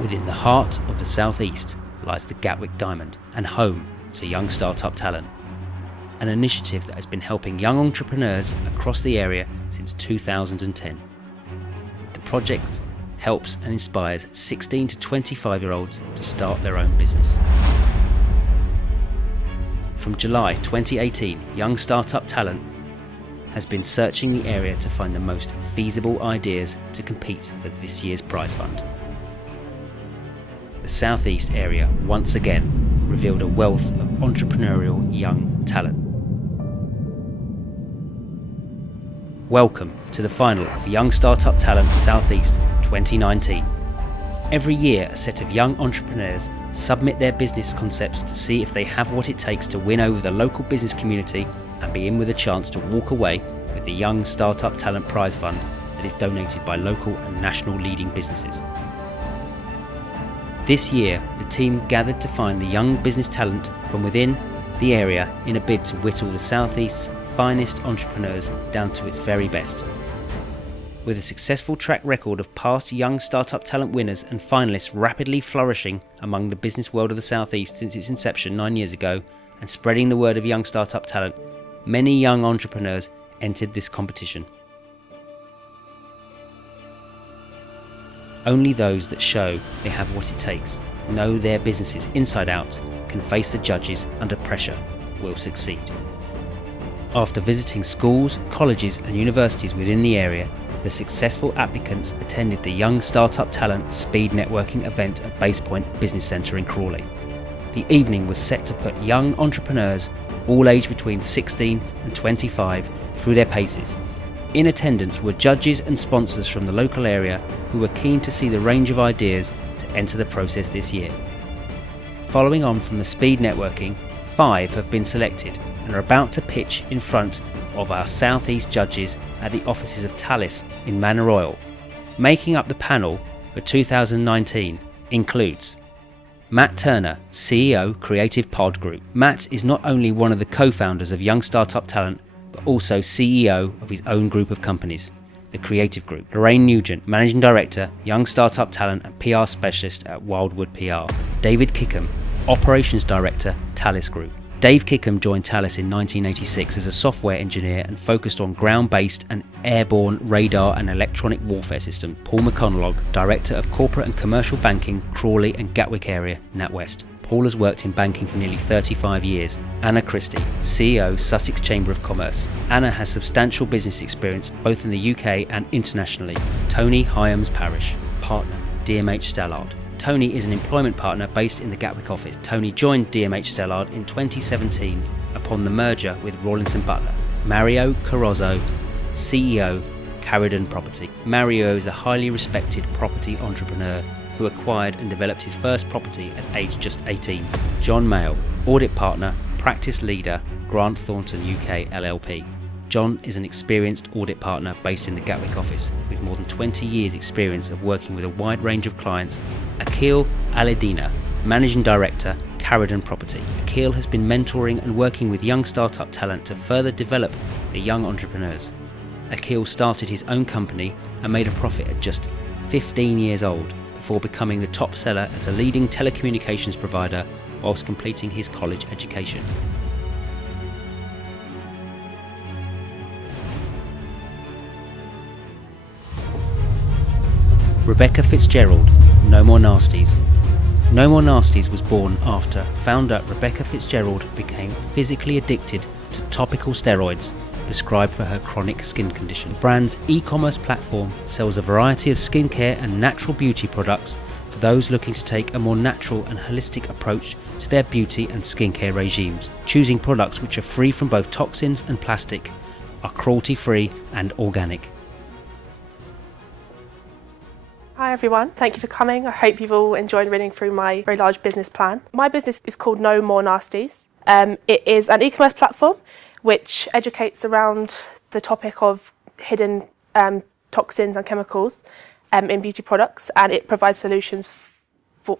Within the heart of the southeast lies the Gatwick Diamond and home to young startup talent, an initiative that has been helping young entrepreneurs across the area since 2010. The project helps and inspires 16 to 25-year-olds to start their own business. From July 2018, young startup talent has been searching the area to find the most feasible ideas to compete for this year's prize fund. The southeast area once again revealed a wealth of entrepreneurial young talent. Welcome to the final of Young Startup Talent Southeast 2019. Every year a set of young entrepreneurs submit their business concepts to see if they have what it takes to win over the local business community and be in with a chance to walk away with the Young Startup Talent Prize Fund that is donated by local and national leading businesses. This year, the team gathered to find the young business talent from within the area in a bid to whittle the Southeast's finest entrepreneurs down to its very best. With a successful track record of past young startup talent winners and finalists rapidly flourishing among the business world of the Southeast since its inception 9 years ago, and spreading the word of young startup talent, many young entrepreneurs entered this competition. Only those that show they have what it takes, know their businesses inside out, can face the judges under pressure, will succeed. After visiting schools, colleges and universities within the area, the successful applicants attended the Young Startup Talent Speed Networking event at Basepoint Business Centre in Crawley. The evening was set to put young entrepreneurs, all aged between 16 and 25, through their paces. In attendance were judges and sponsors from the local area who were keen to see the range of ideas to enter the process this year. Following on from the speed networking, 5 have been selected and are about to pitch in front of our Southeast judges at the offices of Thales in Manor. Making up the panel for 2019 includes Matt Turner, CEO, Creative Pod Group. Matt is not only one of the co-founders of Young Startup Talent, but also CEO of his own group of companies, the Creative Group. Lorraine Nugent, Managing Director, Young Startup Talent and PR Specialist at Wildwood PR. David Kickham, Operations Director, Thales Group. Dave Kickham joined Thales in 1986 as a software engineer and focused on ground-based and airborne radar and electronic warfare systems. Paul McConalogue, Director of Corporate and Commercial Banking, Crawley and Gatwick area, NatWest. Paul has worked in banking for nearly 35 years. Anna Christie, CEO, Sussex Chamber of Commerce. Anna has substantial business experience both in the UK and internationally. Tony Hyams-Parish, Partner, DMH Stallard. Tony is an employment partner based in the Gatwick office. Tony joined DMH Stallard in 2017 upon the merger with Rawlinson Butler. Mario Carrozzo, CEO, Caridon Property. Mario is a highly respected property entrepreneur who acquired and developed his first property at age just 18. John Maile, Audit Partner, Practice Leader, Grant Thornton UK LLP. John is an experienced audit partner based in the Gatwick office with more than 20 years experience of working with a wide range of clients. Akeel Alidina, Managing Director, Caridon Property. Akeel has been mentoring and working with young startup talent to further develop the young entrepreneurs. Akeel started his own company and made a profit at just 15 years old before becoming the top seller at a leading telecommunications provider whilst completing his college education. Rebecca Fitzgerald, No More Nasties. No More Nasties was born after founder Rebecca Fitzgerald became physically addicted to topical steroids prescribed for her chronic skin condition. The brand's e-commerce platform sells a variety of skincare and natural beauty products for those looking to take a more natural and holistic approach to their beauty and skincare regimes, choosing products which are free from both toxins and plastic, are cruelty-free and organic. Hi everyone, thank you for coming. I hope you've all enjoyed reading through my very large business plan. My business is called No More Nasties. It is an e-commerce platform which educates around the topic of hidden toxins and chemicals in beauty products, and it provides solutions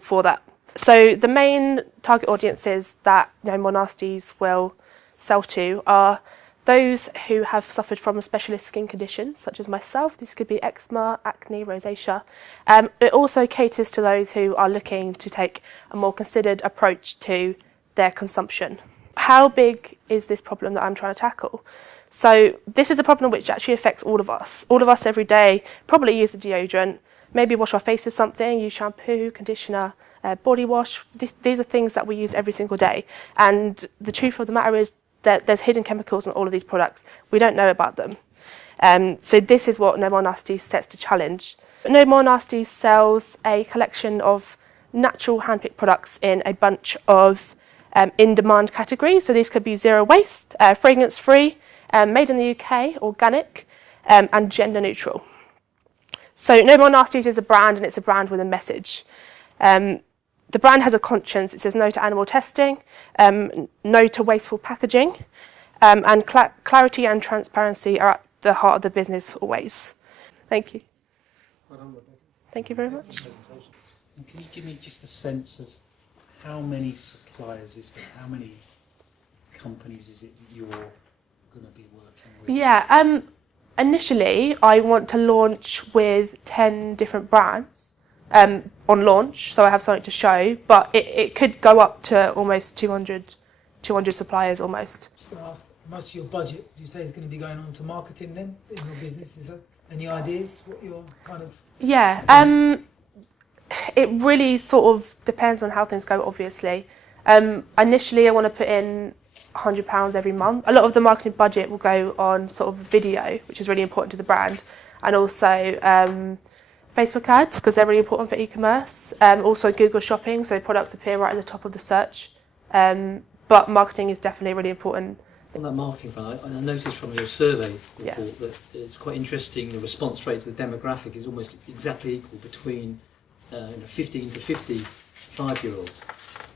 for that. So the main target audiences that No More Nasties will sell to are Those who have suffered from specialist skin conditions, such as myself, this could be eczema, acne, rosacea. It also caters to those who are looking to take a more considered approach to their consumption. How big is this problem that I'm trying to tackle? So this is a problem which actually affects all of us. All of us every day probably use a deodorant, maybe wash our face with something, use shampoo, conditioner, body wash. These are things that we use every single day. And the truth of the matter is that there's hidden chemicals in all of these products. We don't know about them. So this is what No More Nasties sets to challenge. No More Nasties sells a collection of natural hand-picked products in a bunch of in-demand categories. So these could be zero waste, fragrance-free, made in the UK, organic, and gender neutral. So No More Nasties is a brand, and it's a brand with a message. The brand has a conscience. It says no to animal testing, no to wasteful packaging, and clarity and transparency are at the heart of the business always. Thank you. Thank you very much. And can you give me just a sense of how many suppliers is there? How many companies is it that you're going to be working with? Yeah, initially I want to launch with 10 different brands. On launch, so I have something to show, but it could go up to almost 200 suppliers almost. Just going to ask, most of your budget, do you say is going to be going on to marketing then in your business? Is that, any ideas what you're kind of... Yeah, it really sort of depends on how things go, obviously. Initially I want to put in £100 every month. A lot of the marketing budget will go on sort of video, which is really important to the brand, and also Facebook ads, because they're really important for e-commerce. Also Google Shopping, so products appear right at the top of the search. But marketing is definitely really important. On that marketing front, I noticed from your survey report that it's quite interesting, the response rate to the demographic is almost exactly equal between 15 to 55-year-olds.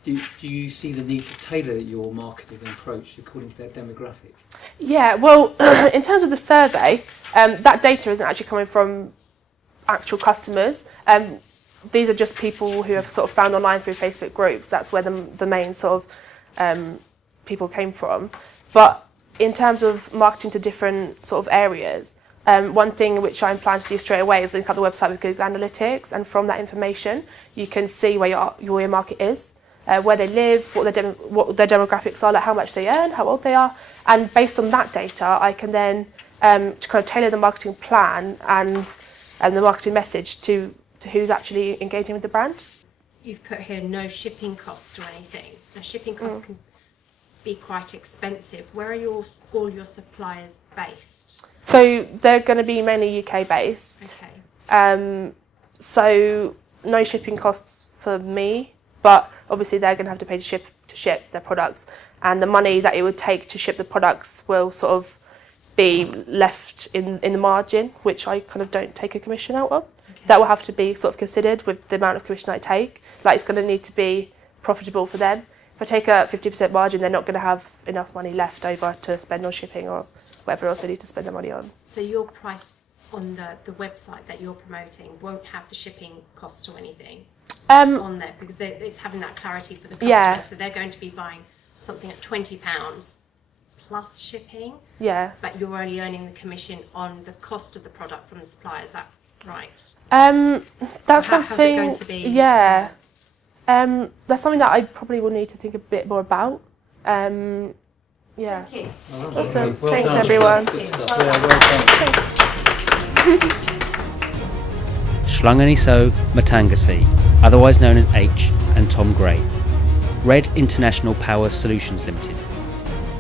Do you see the need to tailor your marketing approach according to that demographic? Yeah, well, in terms of the survey, that data isn't actually coming from actual customers. These are just people who have sort of found online through Facebook groups. That's where the main sort of people came from. But in terms of marketing to different sort of areas, one thing which I'm planning to do straight away is link up the website with Google Analytics, and from that information you can see where your market is, where they live, what their demographics are, like how much they earn, how old they are, and based on that data I can then to kind of tailor the marketing plan and the marketing message to who's actually engaging with the brand. You've put here no shipping costs or anything. Now shipping costs can be quite expensive. Where are all your suppliers based? So they're going to be mainly UK based. Okay. So no shipping costs for me, but obviously they're going to have to pay to ship their products, and the money that it would take to ship the products will sort of be left in the margin, which I kind of don't take a commission out of. Okay. That will have to be sort of considered with the amount of commission I take. Like, it's going to need to be profitable for them. If I take a 50% margin, they're not going to have enough money left over to spend on shipping or whatever else they need to spend their money on. So your price on the website that you're promoting won't have the shipping costs or anything on there, because it's having that clarity for the customers. Yeah. So they're going to be buying something at £20 plus shipping. Yeah. But you're only earning the commission on the cost of the product from the supplier. Is that right? That's something. How's it going to be? Yeah. That's something that I probably will need to think a bit more about. Yeah. Thank you. Awesome. Well Thanks, done. everyone. Good stuff. Yeah, well done. Hlanganiso Matangaidze, otherwise known as H, and Tom Gray. Red International Power Solutions Limited.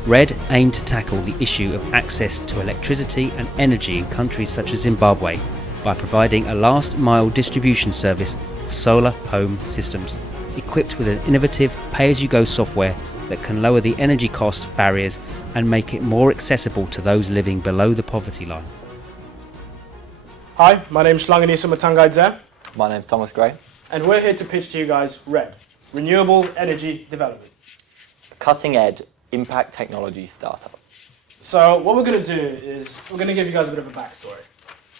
Red aim to tackle the issue of access to electricity and energy in countries such as Zimbabwe by providing a last-mile distribution service of solar home systems, equipped with an innovative pay-as-you-go software that can lower the energy cost barriers and make it more accessible to those living below the poverty line. Hi, my name's Hlanganiso Matangaidze. My name's Thomas Gray. And we're here to pitch to you guys RED, Renewable Energy Development. Cutting edge impact technology startup. So what we're going to do is we're going to give you guys a bit of a backstory.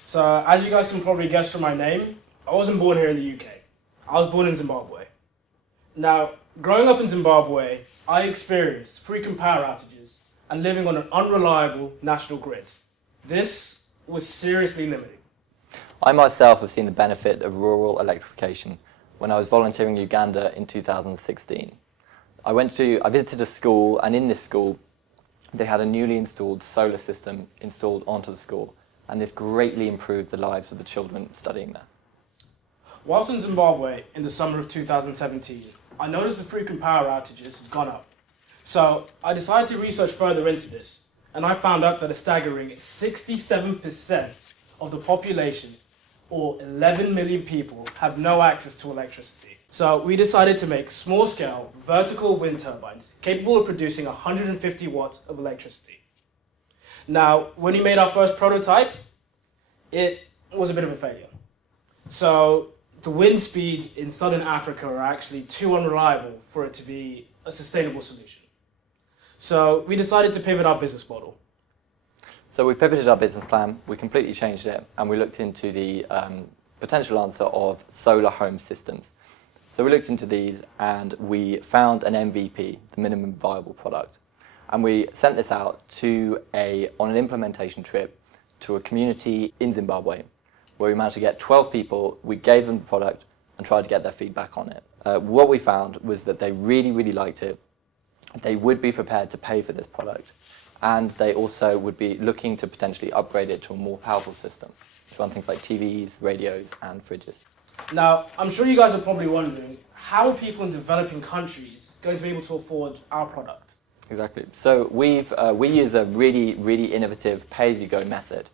So as you guys can probably guess from my name, I wasn't born here in the UK. I was born in Zimbabwe. Now, growing up in Zimbabwe, I experienced frequent power outages and living on an unreliable national grid. This was seriously limiting. I myself have seen the benefit of rural electrification when I was volunteering in Uganda in 2016. I visited a school, and in this school they had a newly installed solar system installed onto the school, and this greatly improved the lives of the children studying there. Whilst in Zimbabwe in the summer of 2017, I noticed the frequent power outages had gone up. So I decided to research further into this, and I found out that a staggering 67% of the population, or 11 million people, have no access to electricity. So we decided to make small-scale vertical wind turbines capable of producing 150 watts of electricity. Now, when we made our first prototype, it was a bit of a failure. So the wind speeds in southern Africa are actually too unreliable for it to be a sustainable solution. So we decided to pivot our business model. So we pivoted our business plan, we completely changed it, and we looked into the potential answer of solar home systems. So we looked into these and we found an MVP, the minimum viable product. And we sent this out on an implementation trip to a community in Zimbabwe, where we managed to get 12 people. We gave them the product and tried to get their feedback on it. What we found was that they really, really liked it. They would be prepared to pay for this product, and they also would be looking to potentially upgrade it to a more powerful system to run things like TVs, radios, and fridges. Now, I'm sure you guys are probably wondering, how are people in developing countries going to be able to afford our product? Exactly. So we use a really, really innovative pay-as-you-go method,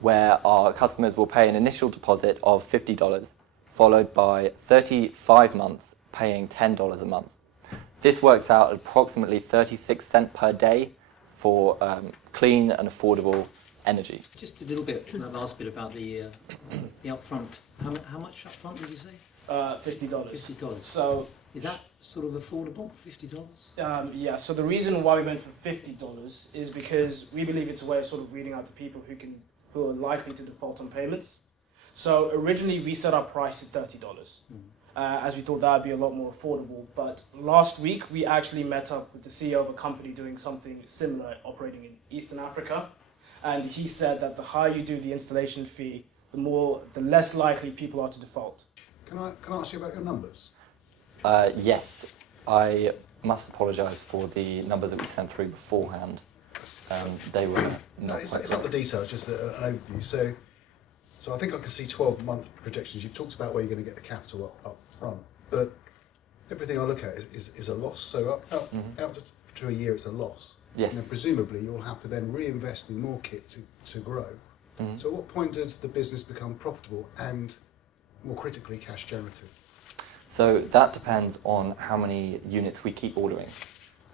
where our customers will pay an initial deposit of $50, followed by 35 months paying $10 a month. This works out at approximately 36 cents per day for clean and affordable energy. Just a little bit, that last bit about the upfront. How much upfront did you say? $50. $50. So is that sort of affordable? $50? Yeah. So the reason why we went for $50 is because we believe it's a way of sort of weeding out the people who are likely to default on payments. So originally we set our price at $30, as we thought that would be a lot more affordable. But last week we actually met up with the CEO of a company doing something similar, operating in Eastern Africa, and he said that the higher you do the installation fee, the less likely people are to default. Can I ask you about your numbers? Yes, I must apologise for the numbers that we sent through beforehand. They were not. It's not the details, just an overview. So I think I can see 12-month projections. You've talked about where you're going to get the capital up front, but everything I look at is a loss. So out to a year, it's a loss. Yes. And then presumably you'll have to then reinvest in more kit to grow. Mm-hmm. So at what point does the business become profitable and, more critically, cash generative? So that depends on how many units we keep ordering.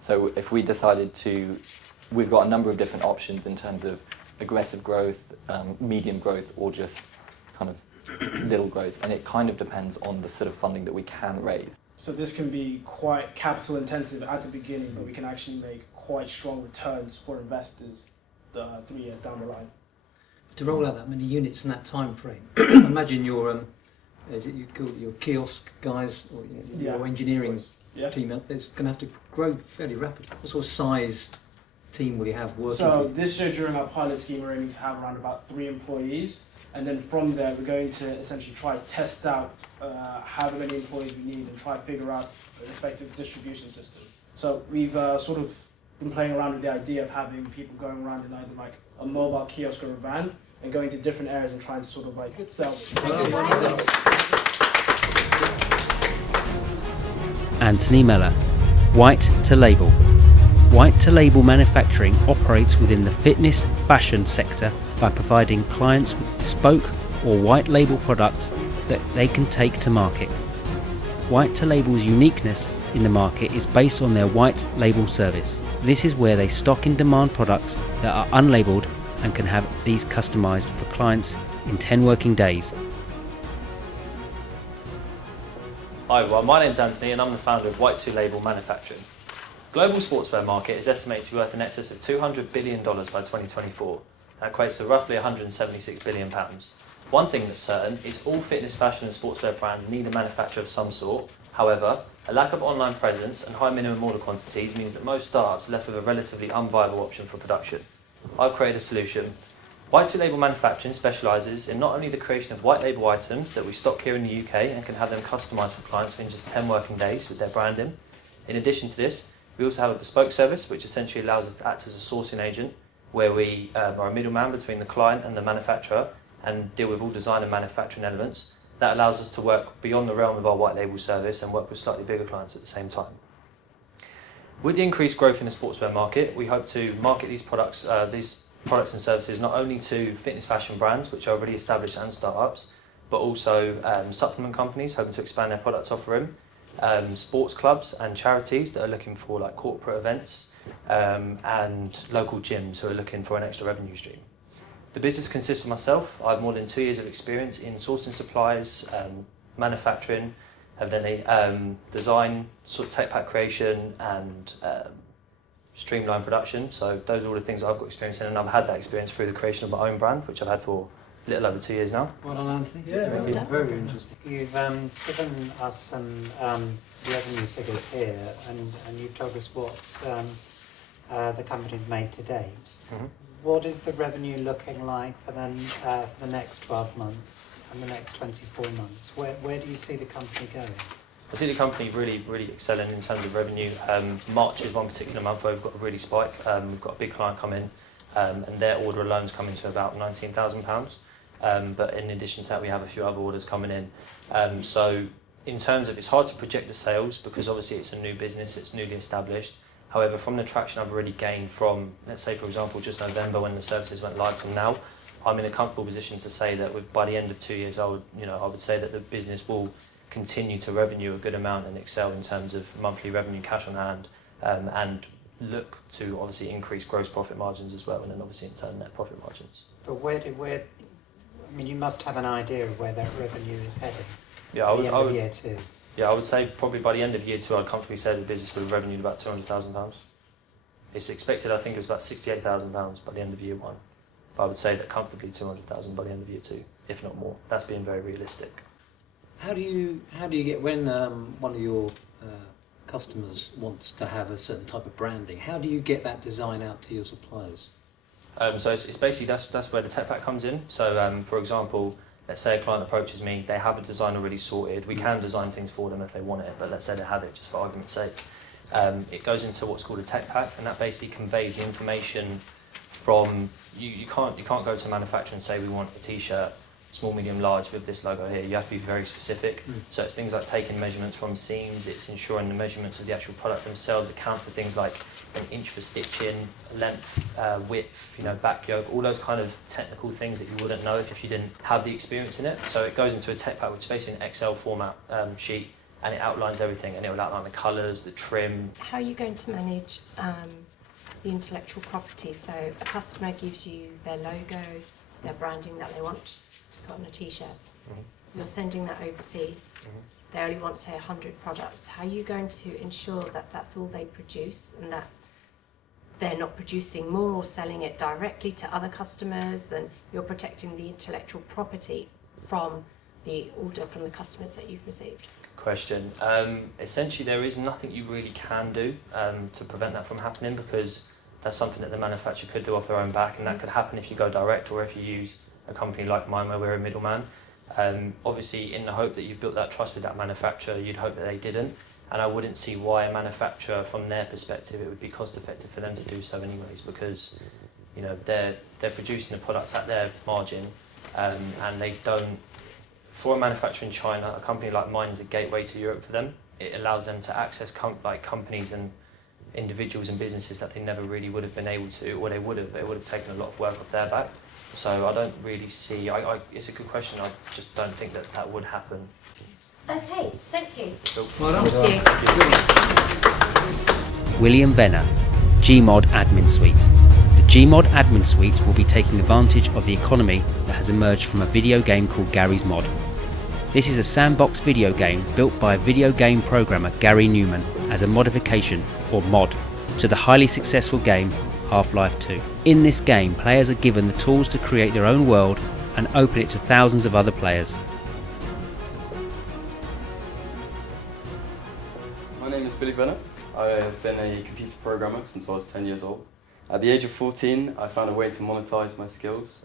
So if we decided we've got a number of different options in terms of aggressive growth, medium growth, or just kind of little growth, and it kind of depends on the sort of funding that we can raise. So this can be quite capital intensive at the beginning, but we can actually make quite strong returns for investors 3 years down the line. To roll out that many units in that time frame, imagine your kiosk guys or your engineering team. It's going to have to grow fairly rapidly. What sort of size team will you have working? So this year during our pilot scheme, we're aiming to have around about 3 employees, and then from there we're going to essentially try to test out how many employees we need and try to figure out an effective distribution system. So we've sort of been playing around with the idea of having people going around in either like a mobile kiosk or a van and going to different areas and trying to sort of like sell. Anthony Mellor, White to Label. White to Label manufacturing operates within the fitness fashion sector by providing clients with bespoke or white label products that they can take to market. White to Label's uniqueness in the market is based on their white label service. This is where they stock in demand products that are unlabeled and can have these customized for clients in 10 working days. Hi everyone, my name's Anthony and I'm the founder of White to Label Manufacturing. Global sportswear market is estimated to be worth in excess of $200 billion by 2024. That equates to roughly £176 billion. One thing that's certain is all fitness, fashion and sportswear brands need a manufacturer of some sort. However, a lack of online presence and high minimum order quantities means that most startups are left with a relatively unviable option for production. I've created a solution. White label manufacturing specialises in not only the creation of white label items that we stock here in the UK and can have them customised for clients within just 10 working days with their branding. In addition to this, we also have a bespoke service which essentially allows us to act as a sourcing agent where we are a middleman between the client and the manufacturer and deal with all design and manufacturing elements. That allows us to work beyond the realm of our white label service and work with slightly bigger clients at the same time. With the increased growth in the sportswear market, we hope to market these products and services not only to fitness fashion brands, which are already established and startups, but also supplement companies hoping to expand their product offering, sports clubs and charities that are looking for like corporate events, and local gyms who are looking for an extra revenue stream. The business consists of myself. I have more than 2 years of experience in sourcing supplies, manufacturing, have then design, sort of tech pack creation and streamline production. So those are all the things I've got experience in, and I've had that experience through the creation of my own brand, which I've had for a little over 2 years now. Well done, Anthony. Yeah, very interesting. You've given us some revenue figures here, and you've told us what the company's made to date. Mm-hmm. What is the revenue looking like for the next 12 months and the next 24 months? Where do you see the company going? I see the company really excelling in terms of revenue. March is one particular month where we've got a really spike. We've got a big client come in, and their order alone's coming to about £19,000. But in addition to that, we have a few other orders coming in. So in terms of, it's hard to project the sales because obviously it's a new business, it's newly established. However, from the traction I've already gained from, let's say for example, just November when the services went live till now, I'm in a comfortable position to say that by the end of 2 years, I would say that the business will continue to revenue a good amount and excel in terms of monthly revenue, cash on hand, and look to obviously increase gross profit margins as well, and then obviously in turn net profit margins. But I mean, you must have an idea of where that revenue is heading. Yeah, at the end of year two. Yeah, I would say probably by the end of year two, I'd comfortably say the business would have revenued about £200,000. It's expected, I think it was about £68,000 by the end of year one. But I would say that comfortably 200,000 by the end of year two, if not more. That's being very realistic. How do you get, when one of your customers wants to have a certain type of branding, how do you get that design out to your suppliers? So it's basically, that's where the tech pack comes in. So for example, let's say a client approaches me, they have a design already sorted. We can design things for them if they want it, but let's say they have it just for argument's sake. It goes into what's called a tech pack, and that basically conveys the information from, you can't go to a manufacturer and say we want a t-shirt, small, medium, large with this logo here. You have to be very specific. So it's things like taking measurements from seams, it's ensuring the measurements of the actual product themselves account for things like an inch for stitching, length, width, back yoke, all those kind of technical things that you wouldn't know if you didn't have the experience in it. So it goes into a tech pack, which is basically an Excel format sheet, and it outlines everything, and it will outline the colours, the trim. How are you going to manage the intellectual property? So a customer gives you their logo, their branding that they want to put on a t-shirt. You're sending that overseas. They only want, say, 100 products. How are you going to ensure that that's all they produce and that they're not producing more or selling it directly to other customers, and you're protecting the intellectual property from the order from the customers that you've received? Question. Essentially, there is nothing you really can do to prevent that from happening, because that's something that the manufacturer could do off their own back, and that could happen if you go direct or if you use a company like mine where we're a middleman. Obviously, in the hope that you've built that trust with that manufacturer, you'd hope that they didn't, and I wouldn't see why a manufacturer, from their perspective, it would be cost effective for them to do so anyways, because they're producing the products at their margin, and they don't. For a manufacturer in China, a company like mine is a gateway to Europe for them. It allows them to access companies and individuals and businesses that they never really would have been able to, or they would have, but it would have taken a lot of work off their back. So I don't really see, it's a good question, I just don't think that would happen. Okay, thank you. Cool. Well done. Thank you. William Venner, Gmod Admin Suite. The Gmod Admin Suite will be taking advantage of the economy that has emerged from a video game called Gary's Mod. This is a sandbox video game built by video game programmer Gary Newman as a modification, or mod, to the highly successful game Half-Life 2. In this game, players are given the tools to create their own world and open it to thousands of other players. My name is Billy Venner. I have been a computer programmer since I was 10 years old. At the age of 14, I found a way to monetize my skills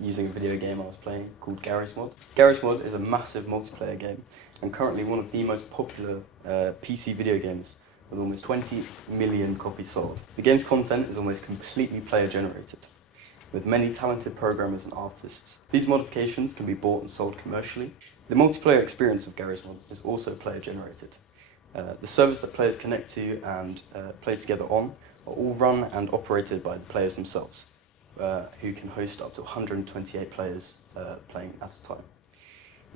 using a video game I was playing called Garry's Mod. Garry's Mod is a massive multiplayer game and currently one of the most popular PC video games with almost 20 million copies sold. The game's content is almost completely player generated, with many talented programmers and artists. These modifications can be bought and sold commercially. The multiplayer experience of Garry's Mod is also player generated. The servers that players connect to and play together on are all run and operated by the players themselves, who can host up to 128 players playing at a time.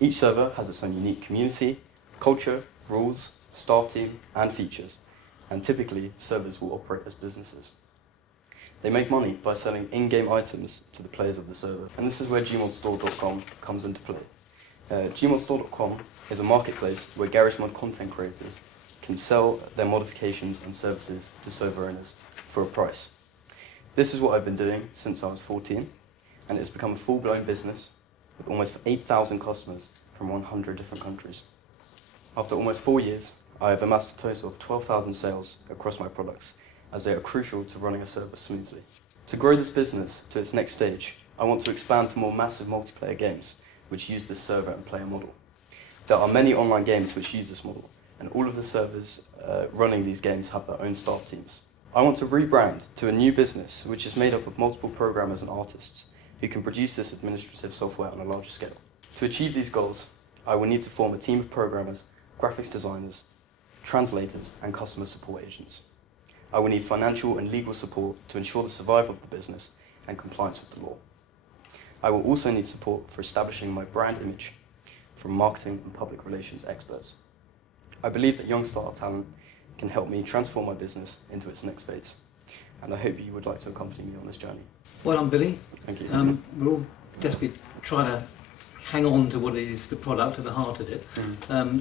Each server has its own unique community, culture, rules, staff team, and features, and typically servers will operate as businesses. They make money by selling in-game items to the players of the server, and this is where gmodstore.com comes into play. gmodstore.com is a marketplace where Garry's Mod content creators can sell their modifications and services to server owners for a price. This is what I've been doing since I was 14, and it's become a full-blown business with almost 8,000 customers from 100 different countries. After almost 4 years, I have amassed a total of 12,000 sales across my products, as they are crucial to running a server smoothly. To grow this business to its next stage, I want to expand to more massive multiplayer games which use this server and player model. There are many online games which use this model, and all of the servers running these games have their own staff teams. I want to rebrand to a new business which is made up of multiple programmers and artists who can produce this administrative software on a larger scale. To achieve these goals, I will need to form a team of programmers, graphics designers, translators, and customer support agents. I will need financial and legal support to ensure the survival of the business and compliance with the law. I will also need support for establishing my brand image from marketing and public relations experts. I believe that young startup talent can help me transform my business into its next phase, and I hope you would like to accompany me on this journey. Well done, Billy. Thank you. We're all desperately trying to hang on to what is the product at the heart of it.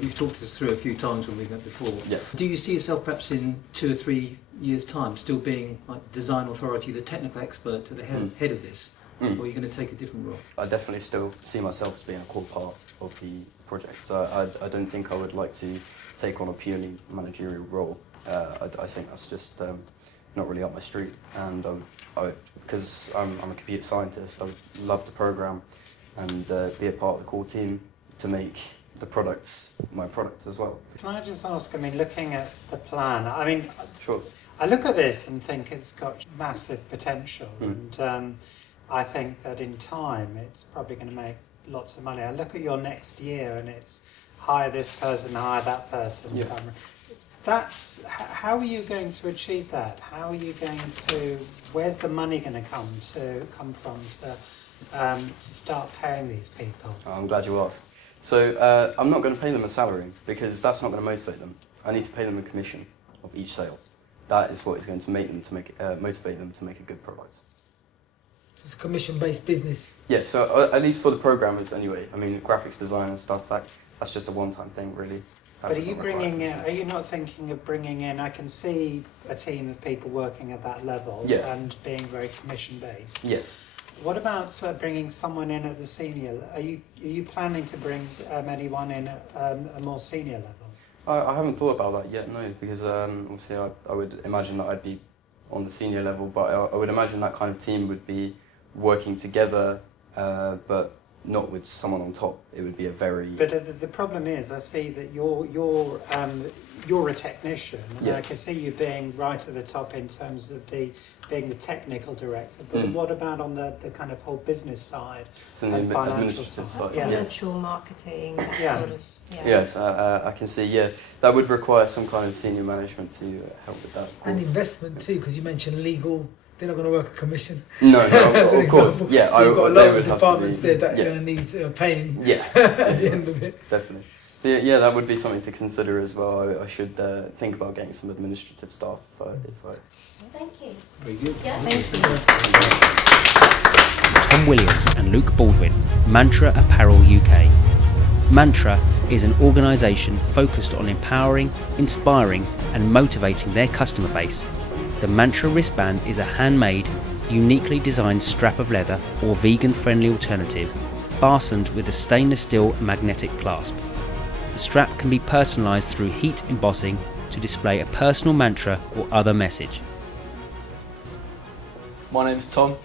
You've talked us through a few times when we met before. Yes. Do you see yourself perhaps in 2 or 3 years' time still being like the design authority, the technical expert to the head of this? Or are you going to take a different role? I definitely still see myself as being a core part of the project. So I don't think I would like to take on a purely managerial role. I think that's just not really up my street. And because I'm a computer scientist, I would love to program and be a part of the core team to make the product my product as well. Can I just ask, I mean, looking at the plan, I mean, Sure. I look at this and think it's got massive potential, and I think that in time it's probably going to make lots of money. I look at your next year and it's hire this person, hire that person. Yeah. That's, how are you going to achieve that? How are you going to, where's the money going to come from to start paying these people? I'm glad you asked. So I'm not going to pay them a salary because that's not going to motivate them. I need to pay them a commission of each sale. That is what is going to make them motivate them to make a good product. It's a commission-based business. Yeah, so at least for the programmers anyway. I mean, graphics design and stuff, that's just a one-time thing, really. But are you bringing in, are you not thinking of bringing in, I can see a team of people working at that level and being very commission-based. Yes. What about bringing someone in at the senior? Are you planning to bring anyone in at a more senior level? I haven't thought about that yet, no, because obviously I would imagine that I'd be on the senior level, but I would imagine that kind of team would be working together, but not with someone on top. It would be a very... But the problem is, I see that you're a technician, and I can see you being right at the top in terms of being the technical director. But what about on the kind of whole business side and financial side? Financial marketing, that sort of. Yeah. Yes, I can see. That would require some kind of senior management to help with that. And investment too, because you mentioned legal. They're not going to work a commission. No, of course. Yeah, so you've got a lot of departments there that are going to need paying. Yeah, at the end of it. Definitely. Yeah, that would be something to consider as well. I should think about getting some administrative staff if I... Thank you. Very good. Yeah, thank you. Tom Williams and Luke Baldwin, Mantra Apparel UK. Mantra is an organisation focused on empowering, inspiring and motivating their customer base. The Mantra wristband is a handmade, uniquely designed strap of leather or vegan-friendly alternative, fastened with a stainless steel magnetic clasp. The strap can be personalised through heat embossing to display a personal mantra or other message. My name's Tom,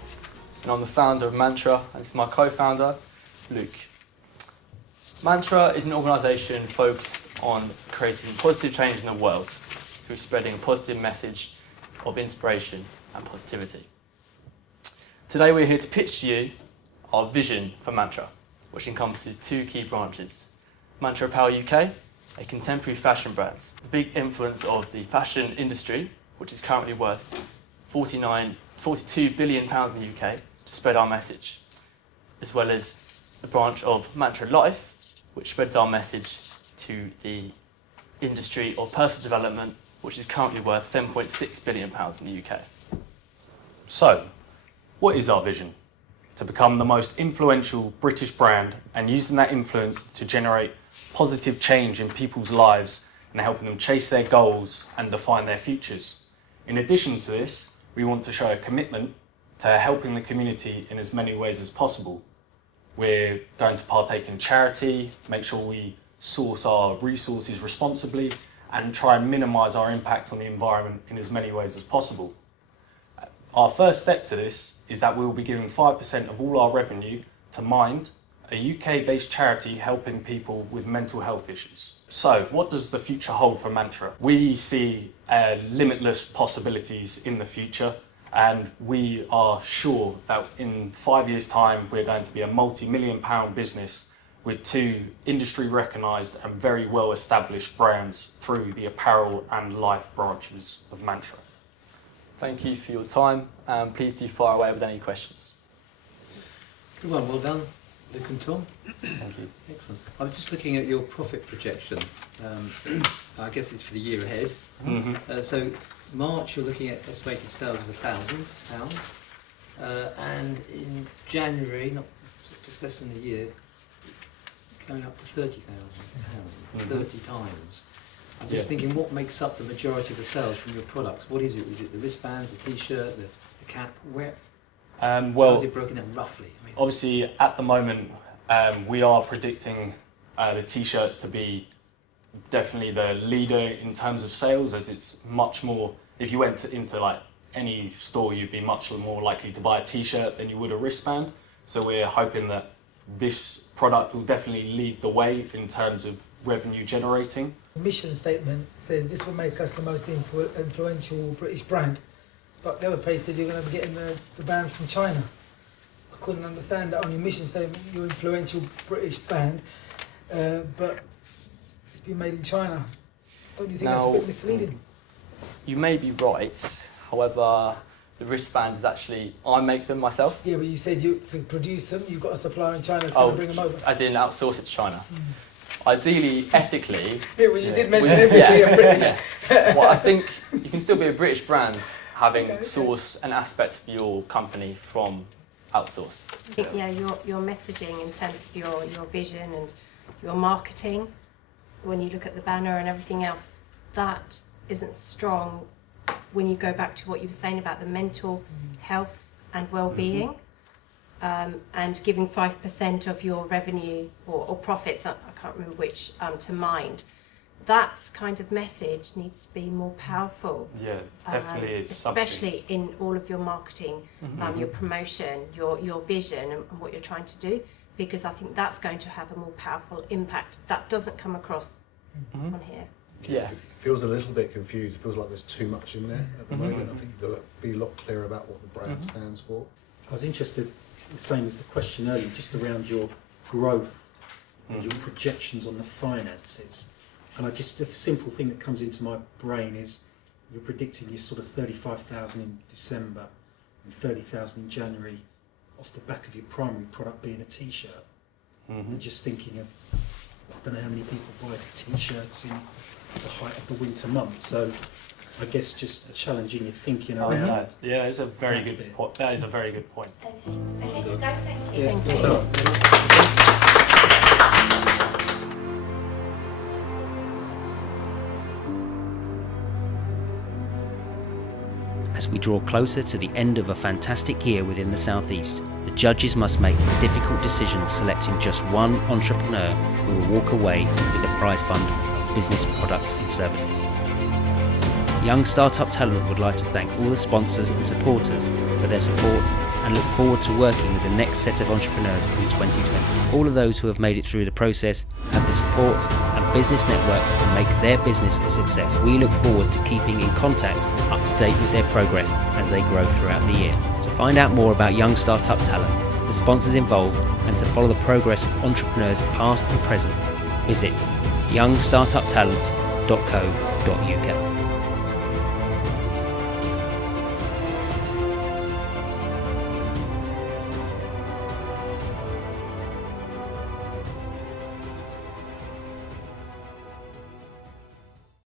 and I'm the founder of Mantra, and this is my co-founder, Luke. Mantra is an organisation focused on creating positive change in the world through spreading a positive message of inspiration and positivity. Today we're here to pitch to you our vision for Mantra, which encompasses two key branches. Mantra Apparel UK, a contemporary fashion brand. The big influence of the fashion industry, which is currently worth £42 billion in the UK, to spread our message, as well as the branch of Mantra Life, which spreads our message to the industry of personal development, which is currently worth £7.6 billion in the UK. So, what is our vision? To become the most influential British brand and using that influence to generate positive change in people's lives and helping them chase their goals and define their futures. In addition to this, we want to show a commitment to helping the community in as many ways as possible. We're going to partake in charity, make sure we source our resources responsibly, and try and minimise our impact on the environment in as many ways as possible. Our first step to this is that we will be giving 5% of all our revenue to Mind, a UK-based charity helping people with mental health issues. So, what does the future hold for Mantra? We see limitless possibilities in the future, and we are sure that in 5 years' time we're going to be a multi-million-pound business with two industry-recognised and very well-established brands through the apparel and life branches of Mantra. Thank you for your time, and please do fire away with any questions. Good one, well done, Luke and Tom. Thank you. Excellent. I was just looking at your profit projection. I guess it's for the year ahead. So March you're looking at estimated sales of £1,000, and in January, not just less than a year, going up to £30,000, 30 times. I'm just thinking, what makes up the majority of the sales from your products? What is it? Is it the wristbands, the t-shirt, the cap? Where? Well, how is it broken down roughly? I mean, obviously, at the moment, we are predicting the t-shirts to be definitely the leader in terms of sales, as it's much more. If you went into like any store, you'd be much more likely to buy a t-shirt than you would a wristband. So we're hoping that this product will definitely lead the way in terms of revenue generating. The mission statement says this will make us the most influential British brand, but the other page said you're going to be getting the bands from China. I couldn't understand that on your mission statement, you're influential British band, but it's been made in China. Don't you think that's a bit misleading? You may be right, however, the wristbands is actually, I make them myself. Yeah, but you said to produce them, you've got a supplier in China that's going to bring them over. As in outsource it to China. Ideally, ethically... Yeah, well, you did mention ethically a British. Well, I think you can still be a British brand having source an aspect of your company from outsource. I think, your messaging in terms of your vision and your marketing, when you look at the banner and everything else, that isn't strong when you go back to what you were saying about the mental health and well-being. And giving 5% of your revenue or profits, I can't remember which, to Mind. That kind of message needs to be more powerful. Yeah, definitely is. Especially in all of your marketing, your promotion, your vision and what you're trying to do, because I think that's going to have a more powerful impact. That doesn't come across on here. Yeah. It feels a little bit confused. It feels like there's too much in there at the moment. I think you've got to be a lot clearer about what the brand stands for. I was interested, the same as the question earlier, just around your growth and your projections on the finances. And just a simple thing that comes into my brain is you're predicting your sort of 35,000 in December and 30,000 in January off the back of your primary product being a t-shirt. And just thinking of, I don't know how many people buy t-shirts in the height of the winter months. So I guess just challenging your thinking around that. Yeah, it's a very good point. That is a very good point. Okay, thank you. Yeah, Thank well you. As we draw closer to the end of a fantastic year within the South East, the judges must make the difficult decision of selecting just one entrepreneur who will walk away with a prize fund of business products and services. Young Startup Talent would like to thank all the sponsors and supporters for their support and look forward to working with the next set of entrepreneurs in 2020. All of those who have made it through the process have the support and business network to make their business a success. We look forward to keeping in contact, up to date with their progress as they grow throughout the year. To find out more about Young Startup Talent, the sponsors involved, and to follow the progress of entrepreneurs past and present, visit youngstartuptalent.co.uk.